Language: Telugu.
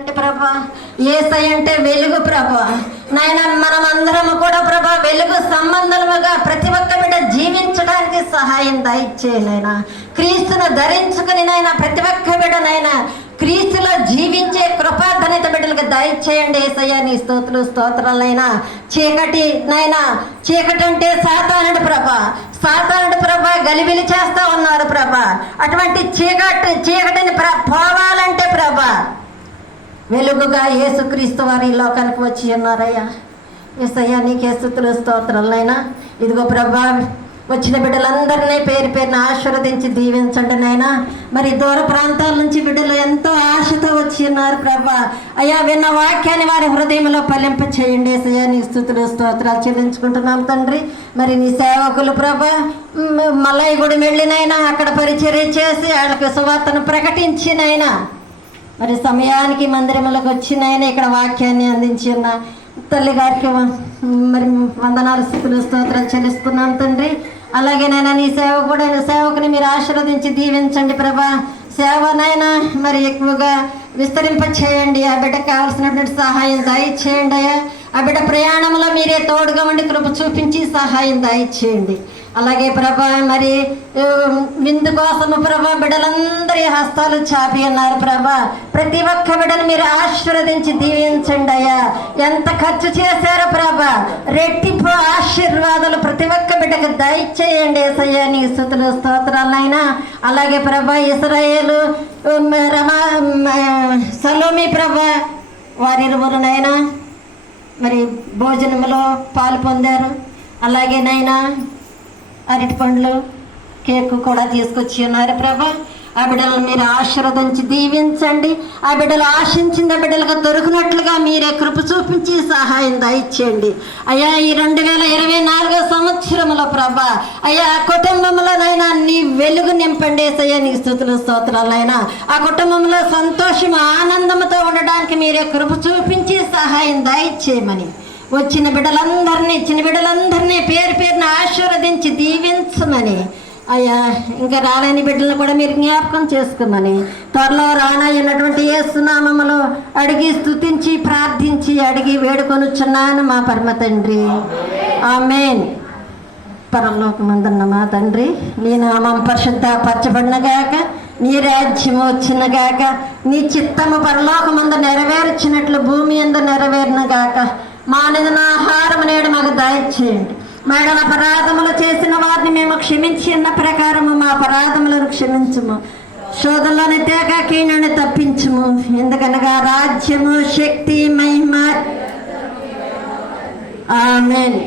అంటే ప్రభా యేసయ్య అంటే వెలుగు ప్రభా. నాయన మనమందరము కూడా ప్రభా వెలుగు సంబంధముగా ప్రతి ఒక్క బిడ్డ జీవించడానికి సహాయం దయచేయనైనా. క్రీస్తును ధరించుకుని నాయన ప్రతి ఒక్క బిడ్డనైనా క్రీస్తులో జీవించే కృపా ధన్యత బిడ్డలకు దయచేయండి యేసయ్య. నీ స్తోత్రాలైనా. చీకటి నైనా, చీకటి అంటే సాతానుడు ప్రభా. సాతానుడు ప్రభా గలిబిలి చేస్తా ఉన్నారు ప్రభా. అటువంటి చీకటిని పోవాలంటే ప్రభా వెలుగుగా యేసుక్రీస్తు వారు ఈ లోకానికి వచ్చి ఉన్నారయ్యా. యేసయ్యా నీకే స్తోత్రాలైనా. ఇదిగో ప్రభా వచ్చిన బిడ్డలందరినీ పేరు పేరున ఆశీర్వదించి దీవించండి నాయనా. మరి దూర ప్రాంతాల నుంచి బిడ్డలు ఎంతో ఆశతో వచ్చి ఉన్నారు ప్రభా. అయ్యా విన్న వాక్యాన్ని వారి హృదయంలో ఫలింప చేయండి యేసయ్యా. నీ స్తోత్రాలు చెల్లించుకుంటున్నాం తండ్రి. మరి నీ సేవకులు ప్రభా మల్లయ్య గుడి వెళ్ళినైనా అక్కడ పరిచర్య చేసి వాళ్ళకి సువార్తను ప్రకటించినైనా మరి సమయానికి మందిరములకు వచ్చినైనా ఇక్కడ వాక్యాన్ని అందించి ఉన్న తల్లి గారికి మరి వందనాలు స్తోత్రాలు చెల్లిస్తున్నాం తండ్రి. అలాగే నైనా నీ సేవకుని మీరు ఆశీర్వదించి దీవించండి ప్రభా. సేవనైనా మరి ఎక్కువగా విస్తరింప చేయండి. ఆ బిడ్డకు కావాల్సినటువంటి సహాయం దయచేయండి అయ్యా. ఆ బిడ్డ ప్రయాణంలో మీరే తోడుగా ఉండి కృప చూపించి సహాయం దయచేయండి. అలాగే ప్రభా మరి విందు కోసము ప్రభా బిడ్డలందరి హస్తాలు చాపి ఉన్నారు ప్రభా. ప్రతి ఒక్క బిడ్డను మీరు ఆశీర్వదించి దీవించండి అయ్యా. ఎంత ఖర్చు చేశారో ప్రభా రెట్టింపు ఆశీర్వాదాలు ప్రతి ఒక్క బిడ్డకు దయచేయండి యేసయ్యా. నీ స్తోత్రాలైనా. అలాగే ప్రభా ఇశ్రాయేలు సలోమి ప్రభా వారిరువురునైనా మరి భోజనంలో పాలు పొందారు. అలాగే నైనా అరటి పండ్లు కేకు కూడా తీసుకొచ్చి ఉన్నారు ప్రభా. ఆ బిడ్డలను మీరు ఆశీర్వదించి దీవించండి. ఆ బిడ్డలు ఆశించిన బిడ్డలకు దొరికినట్లుగా మీరే కృప చూపించి సహాయం దయచేయండి అయ్యా. ఈ 2024 సంవత్సరంలో ప్రభా అయ్యా కుటుంబంలోనైనా నీ వెలుగు నింపండి యేసయ్యా. నీ స్తోత్రాలైనా. ఆ కుటుంబంలో సంతోషం ఆనందంతో ఉండడానికి మీరే కృప చూపించి సహాయం దయచేయమని వచ్చిన బిడ్డలందరినీ పేరు పేరున ఆశీర్వదించి దీవించమని అయ్యా. ఇంకా రాలేని బిడ్డలను కూడా మీరు జ్ఞాపకం చేసుకోమని త్వరలో రానయ్యున్నటువంటి యేసు నామములో అడిగి స్తుతించి ప్రార్థించి అడిగి వేడుకొనుచున్నాను మా పరమ తండ్రి. ఆమేన్. పరలోకమందున్న మా తండ్రి, నీ నామం పరిశుద్ధపరచబడినగాక, నీ రాజ్యము వచ్చినగాక, నీ చిత్తము పరలోకమందు నెరవేర్చినట్లు భూమి యందు నెరవేరినగాక. మా నిన్న ఆహారం నేడు మాకు దయచేయండి. మేడల అపరాధములు చేసిన వారిని మేము క్షమించి ఉన్న ప్రకారము మా అపరాధములను క్షమించుము. శోధంలోని తేక కీడుని తప్పించుము. ఎందుకనగా రాజ్యము, శక్తి, మహిమ. ఆమేన్.